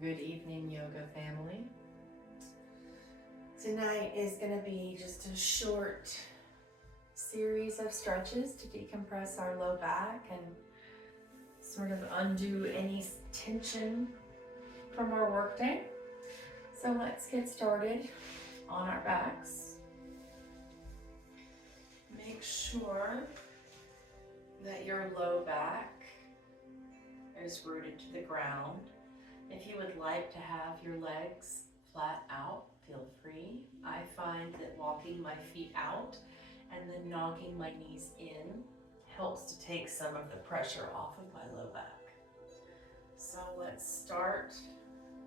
Good evening, yoga family. Tonight is going to be just a short series of stretches to decompress our low back and sort of undo any tension from our workday. So let's get started on our backs. Make sure that your low back is rooted to the ground. If you would like to have your legs flat out, feel free. I find that walking my feet out and then knocking my knees in helps to take some of the pressure off of my low back. So let's start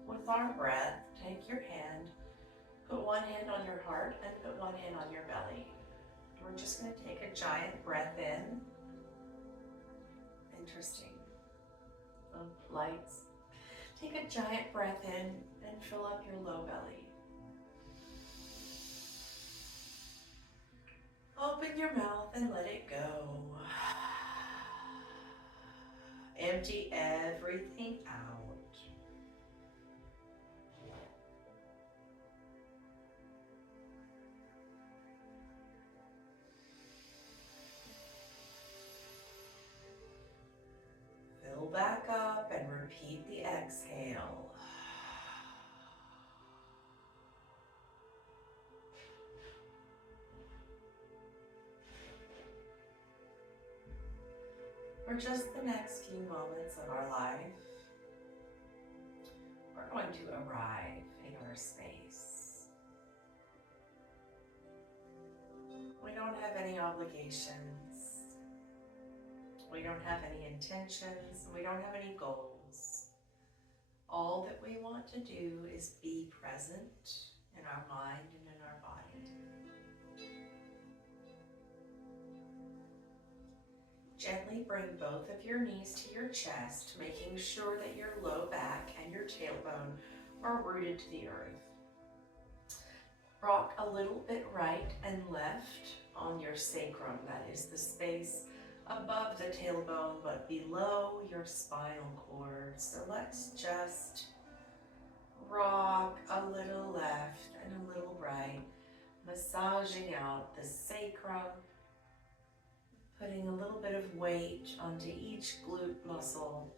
with our breath. Take your hand, put one hand on your heart and put one hand on your belly. We're just going to take a giant breath in. Interesting. Lights. Take a giant breath in and fill up your low belly. Open your mouth and let it go. Empty everything out. Fill back up and repeat the exhale. For just the next few moments of our life, we're going to arrive in our space. We don't have any obligations. We don't have any intentions. We don't have any goals. All that we want to do is be present in our mind and in our body. Gently bring both of your knees to your chest, making sure that your low back and your tailbone are rooted to the earth. Rock a little bit right and left on your sacrum. That is the space above the tailbone but below your spinal cord. So let's just rock a little left and a little right, massaging out the sacrum, putting a little bit of weight onto each glute muscle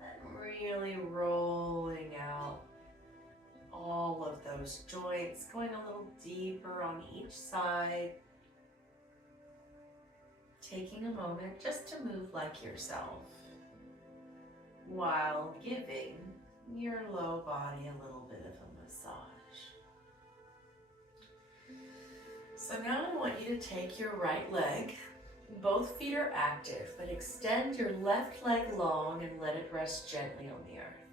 and really rolling out all of those joints, going a little deeper on each side, taking a moment just to move like yourself while giving your low body a little bit of a massage. So now I want you to take your right leg. Both feet are active, but extend your left leg long and let it rest gently on the earth.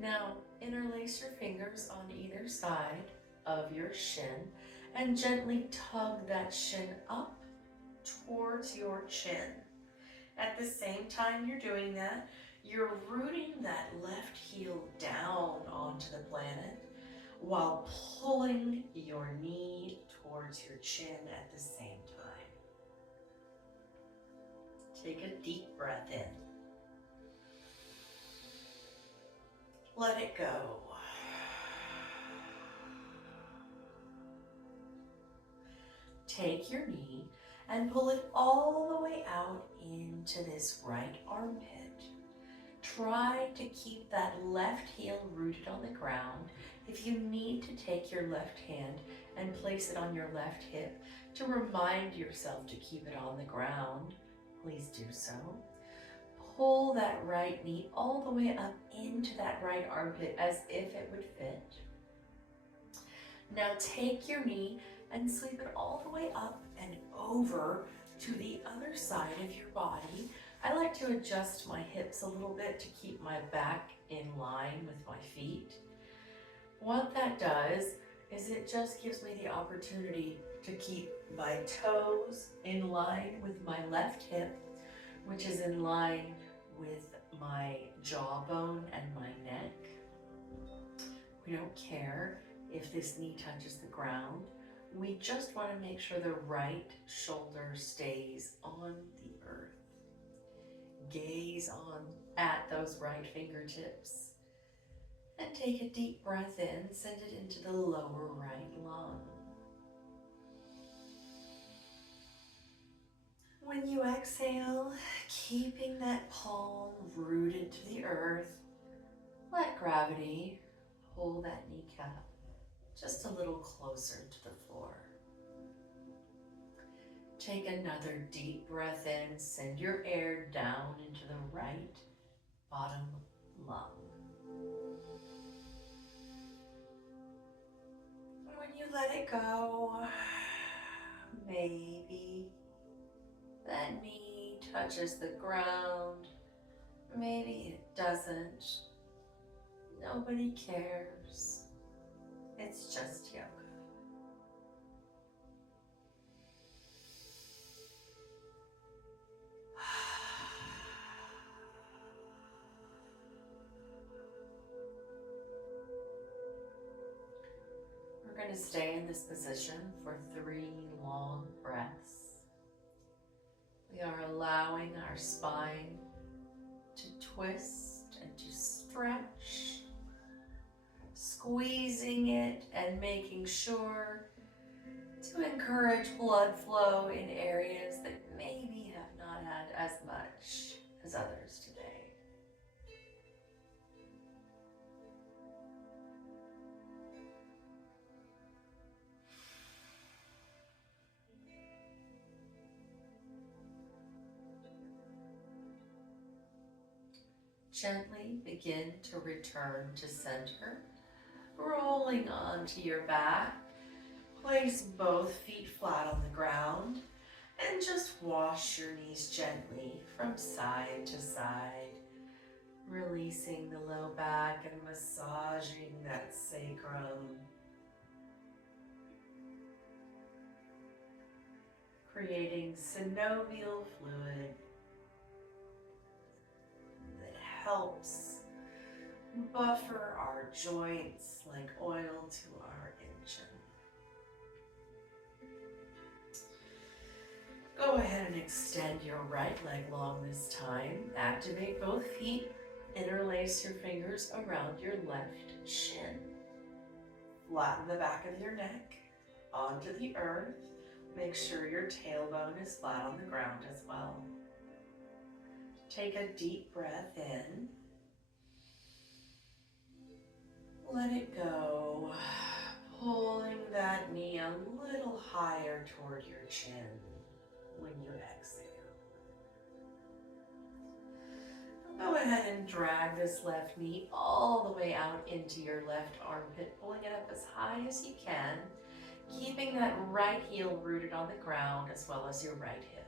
Now, interlace your fingers on either side of your shin and gently tug that shin up towards your chin. At the same time you're doing that, you're rooting that left heel down onto the planet while pulling your knee towards your chin at the same time. Take a deep breath in. Let it go. Take your knee and pull it all the way out into this right armpit. Try to keep that left heel rooted on the ground. If you need to take your left hand and place it on your left hip to remind yourself to keep it on the ground, please do so. Pull that right knee all the way up into that right armpit as if it would fit. Now take your knee and sweep it all the way up and over to the other side of your body. I like to adjust my hips a little bit to keep my back in line with my feet. What that does is it just gives me the opportunity to keep my toes in line with my left hip, which is in line with my jawbone and my neck. We don't care if this knee touches the ground. We just want to make sure the right shoulder stays on the earth. Gaze on at those right fingertips. And take a deep breath in, send it into the lower right lung. When you exhale, keeping that palm rooted to the earth, let gravity pull that kneecap just a little closer to the floor. Take another deep breath in, send your air down into the right bottom lung. And when you let it go, maybe that knee touches the ground, maybe it doesn't. Nobody cares. It's just yoga. We're going to stay in this position for 3 long breaths. We are allowing our spine to twist and to stretch, squeezing it and making sure to encourage blood flow in areas that maybe have not had as much as others today. Gently begin to return to center, rolling onto your back. Place both feet flat on the ground and just wash your knees gently from side to side, releasing the low back and massaging that sacrum, creating synovial fluid that helps buffer our joints like oil to our engine. Go ahead and extend your right leg long this time. Activate both feet. Interlace your fingers around your left shin. Flatten the back of your neck onto the earth. Make sure your tailbone is flat on the ground as well. Take a deep breath in. Let it go, pulling that knee a little higher toward your chin when you exhale. Go ahead and drag this left knee all the way out into your left armpit, pulling it up as high as you can, keeping that right heel rooted on the ground as well as your right hip.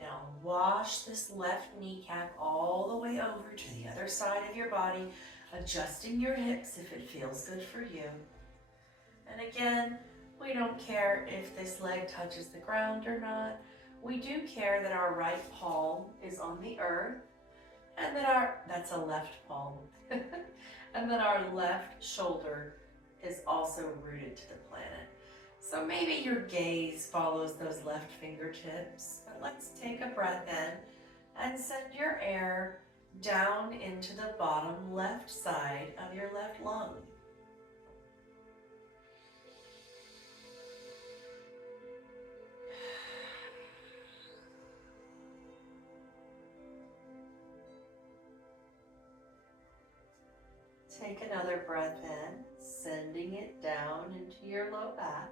Now wash this left kneecap all the way over to the other side of your body, adjusting your hips if it feels good for you. And again, we don't care if this leg touches the ground or not. We do care that our right palm is on the earth and that that's a left palm, and that our left shoulder is also rooted to the planet. So maybe your gaze follows those left fingertips, but let's take a breath in and send your air down into the bottom left side of your left lung. Take another breath in, sending it down into your low back.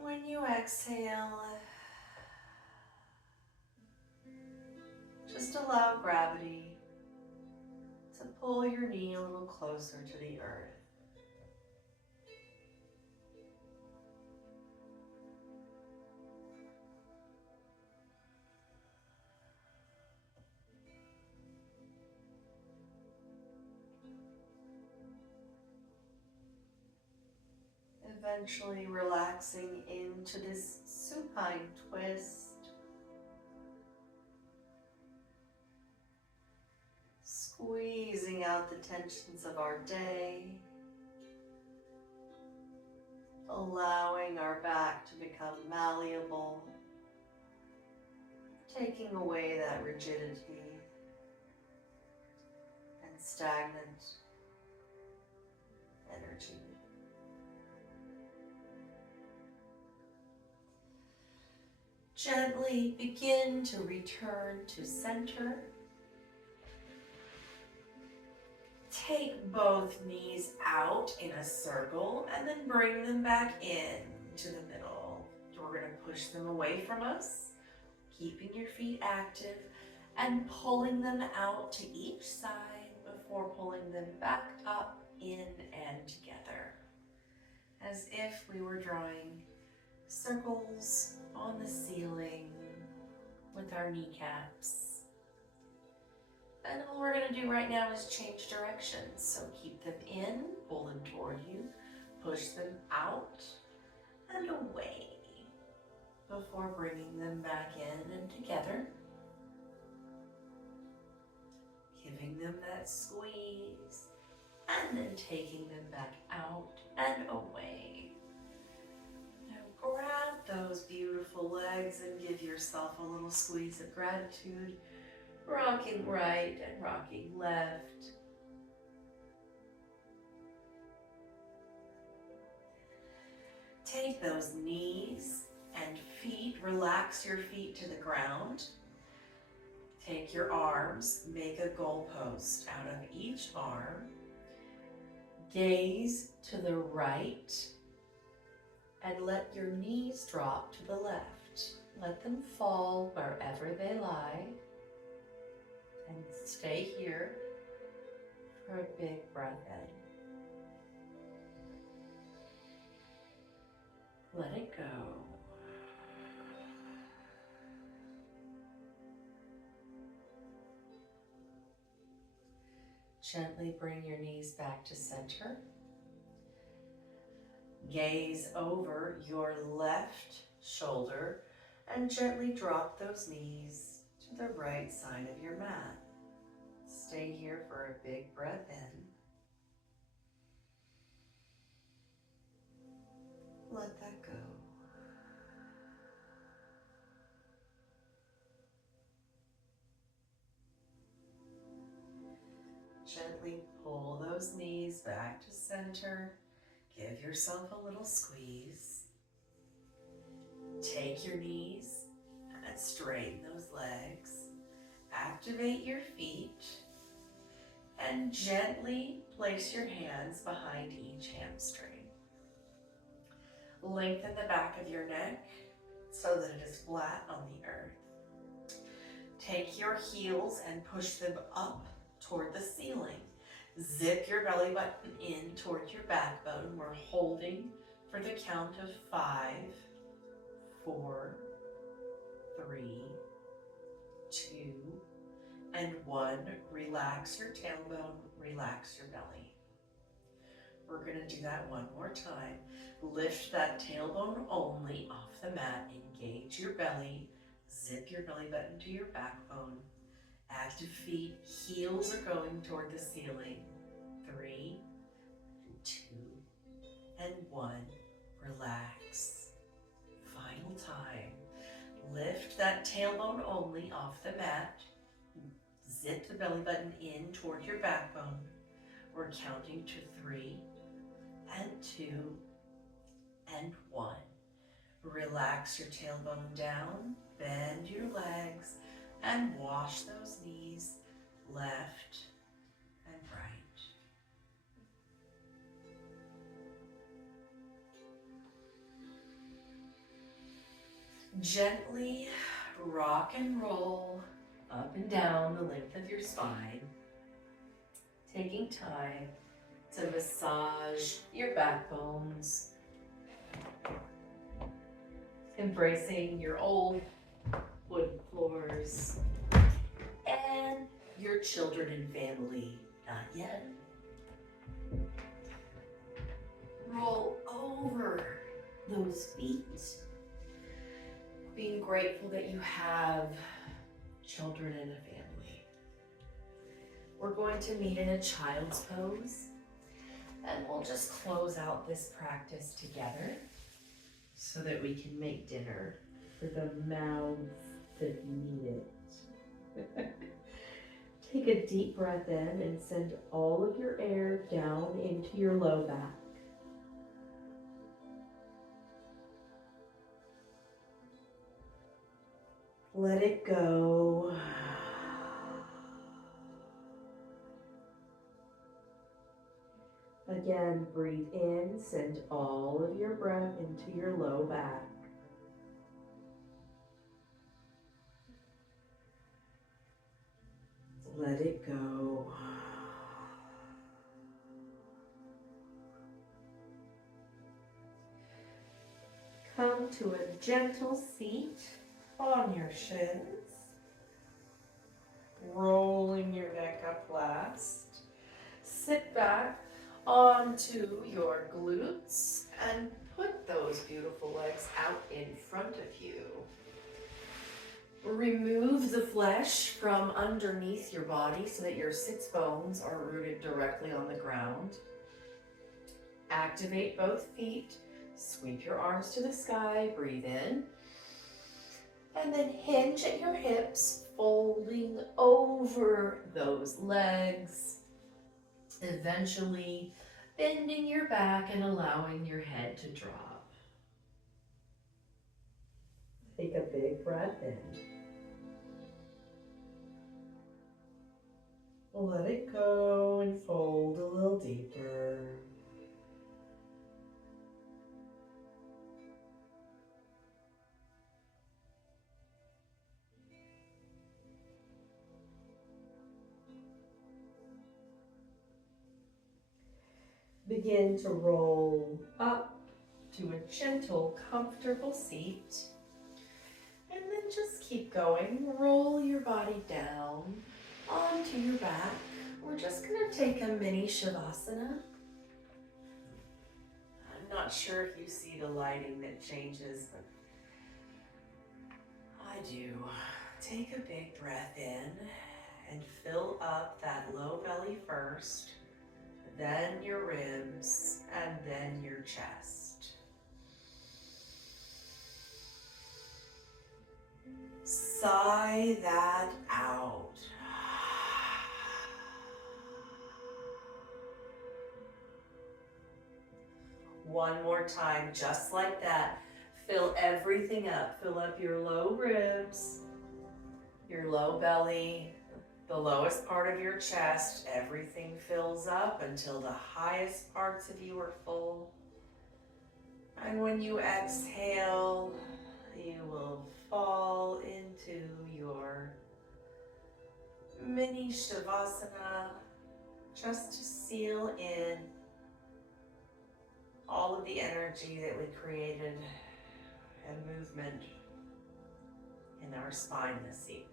When you exhale, just allow gravity to pull your knee a little closer to the earth. Eventually relaxing into this supine twist, squeezing out the tensions of our day, allowing our back to become malleable, taking away that rigidity and stagnant energy. Gently begin to return to center. Take both knees out in a circle and then bring them back in to the middle. We're going to push them away from us, keeping your feet active and pulling them out to each side before pulling them back up, in, and together. As if we were drawing circles on the ceiling with our kneecaps. And all we're going to do right now is change directions. So keep them in, pull them toward you, push them out and away before bringing them back in and together. Giving them that squeeze and then taking them back out and away. Now grab those beautiful legs and give yourself a little squeeze of gratitude. Rocking right and rocking left. Take those knees and feet, relax your feet to the ground. Take your arms, make a goalpost out of each arm. Gaze to the right and let your knees drop to the left. Let them fall wherever they lie. And stay here for a big breath in. Let it go. Gently bring your knees back to center. Gaze over your left shoulder and gently drop those knees to the right side of your mat. Stay here for a big breath in. Let that go. Gently pull those knees back to center. Give yourself a little squeeze. Take your knees and straighten those legs. Activate your feet and gently place your hands behind each hamstring. Lengthen the back of your neck so that it is flat on the earth. Take your heels and push them up toward the ceiling. Zip your belly button in toward your backbone. We're holding for the count of 5, 4, 3, 2, and 1. Relax your tailbone, relax your belly. We're going to do that one more time. Lift that tailbone only off the mat. Engage your belly. Zip your belly button to your backbone. Active feet. Heels are going toward the ceiling. 3, 2, and 1. Relax. Final time. Lift that tailbone only off the mat. Zip the belly button in toward your backbone. We're counting to 3 and 2 and 1. Relax your tailbone down, bend your legs, and wash those knees left and right. Gently rock and roll up and down the length of your spine, taking time to massage your backbones, embracing your old wooden floors and your children and family not yet. Roll over those feet, being grateful that you have children and a family. We're going to meet in a child's pose. And we'll just close out this practice together so that we can make dinner for the mouths that need it. Take a deep breath in and send all of your air down into your low back. Let it go. Again, breathe in, send all of your breath into your low back. Let it go. Come to a gentle seat on your shins. Rolling your neck up last. Sit back onto your glutes and put those beautiful legs out in front of you. Remove the flesh from underneath your body so that your sits bones are rooted directly on the ground. Activate both feet. Sweep your arms to the sky. Breathe in. And then hinge at your hips, folding over those legs. Eventually bending your back and allowing your head to drop. Take a big breath in. Let it go and fold a little deeper. Begin to roll up to a gentle, comfortable seat. And then just keep going. Roll your body down onto your back. We're just going to take a mini Shavasana. I'm not sure if you see the lighting that changes, but I do. Take a big breath in and fill up that low belly first, then your ribs, and then your chest. Sigh that out. One more time, just like that. Fill everything up. Fill up your low ribs, your low belly, the lowest part of your chest. Everything fills up until the highest parts of you are full. And when you exhale, you will fall into your mini Shavasana just to seal in all of the energy that we created and movement in our spine this evening.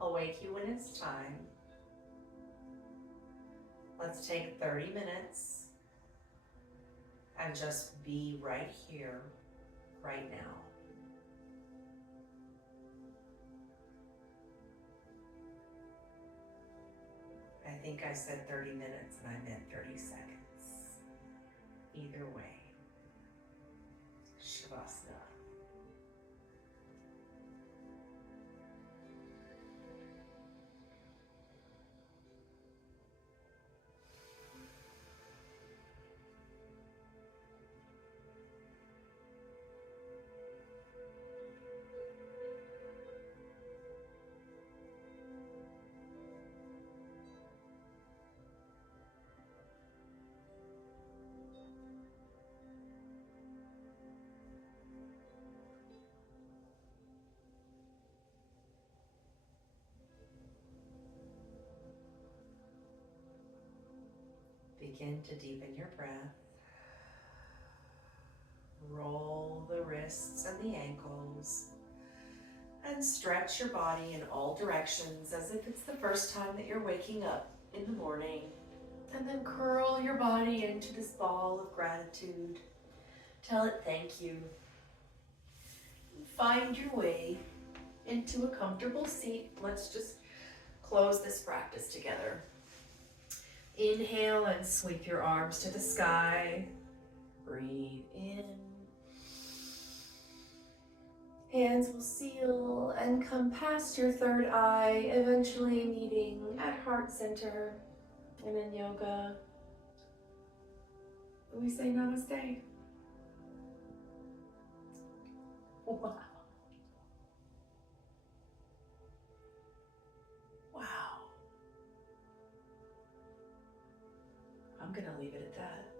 I'll wake you when it's time. Let's take 30 minutes and just be right here, right now. I think I said 30 minutes and I meant 30 seconds. Either way. Shavasana. Begin to deepen your breath. Roll the wrists and the ankles and stretch your body in all directions as if it's the first time that you're waking up in the morning. And then curl your body into this ball of gratitude. Tell it thank you. Find your way into a comfortable seat. Let's just close this practice together. Inhale and sweep your arms to the sky. Breathe in. Hands will seal and come past your third eye, eventually meeting at heart center. And in yoga, we say namaste. Wow. Wow. I'm gonna leave it at that.